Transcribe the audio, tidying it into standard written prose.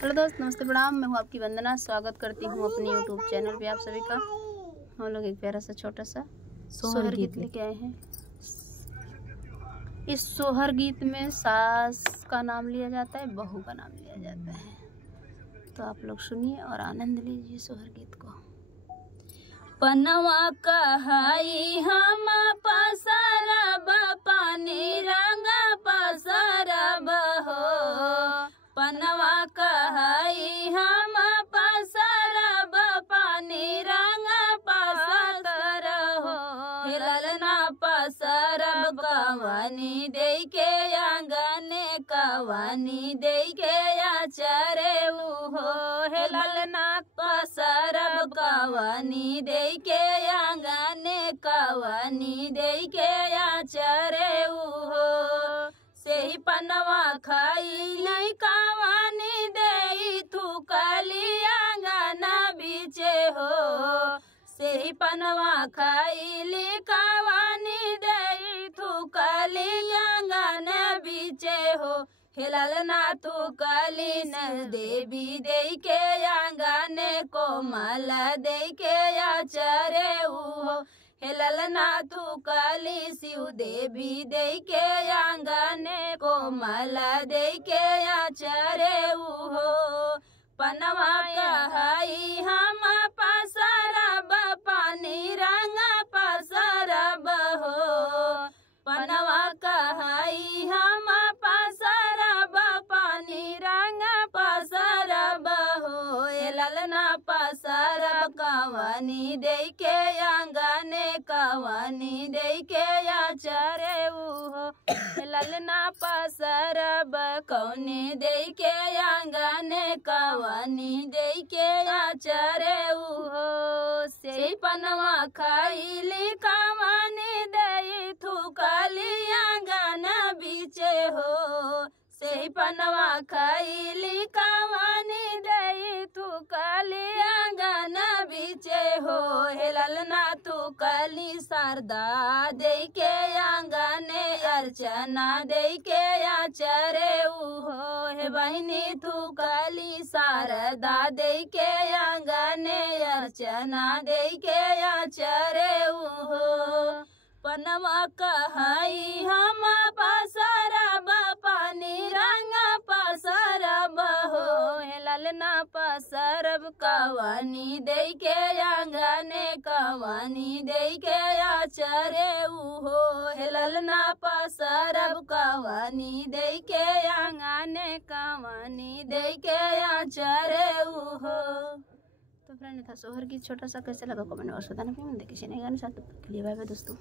Hello दोस्त, नमस्ते, प्रणाम। मैं हूँ आपकी वंदना। स्वागत करती हूँ अपने यूट्यूब चैनल पे आप सभी का। हम लोग एक प्यारा सा छोटा सा सोहर गीत लेके आए हैं। इस सोहर गीत में सास का नाम लिया जाता है, बहू का नाम लिया जाता है। तो आप लोग सुनिए और आनंद लीजिए सोहर गीत को। पनवा कहाई हम पसरब पानी रंग पसरब हो, पनवा कहाई हम पसरब पानी रंग पसर हो, हिलना पसरब कवानी दे के आंगने कवानी दे के आचरे हो, हिलना पसरब कवानी दे के आंगने कवानी दे के आचरे हो, सेही पनवा खाई नहीं कवानी दे तू कली आंगना बीचे हो, सेही पनवा खाई ली कवानी दे तू कली आंगना बीचे हो, हिलल ना तू कली न देवी दे के आंगने कोमल दे के आचरे हो, हिलल ना तू कली शिव देवी दे के आंगने कोमल दे के आचरे हो, पनवा कहाई हम पसरब पानी रंग पसरब हो, पनवा कहाई हम पसरब पानी रंग पसरब हो, ललना पसरब कवानी दे के आंगने कवानी दे के आचरे हो, ललना पसरब कौनी दे के आंगने कवानी दे के आचरे हो, से पनवा खाईली कवानी दे थूकली आंगना बीचे हो, से पनवा खाईली कवानी दे थूकली आंगना बीचे हो, हेलना तू कली शारदा दे के आंगने अर्चना दे के आचरे हो, हे बहिनी तू कली शारदा दे के आंगने अर्चना दे के आचरे हो, पनवा कहाई हम पसरब पानी रंग पसरब हो, ललना पसरब कवानी दे के आंगने कवानी दे के आचरे हो, ललना पसरब कवानी दे के आंगने कवानी दे के आचरे हो। तो फ्रेंड, था सोहर गीत छोटा सा, कैसे लगा कमेंट बॉक्स बताना। फिर देखिए नए गाने साथ, बाय बाय दोस्तों।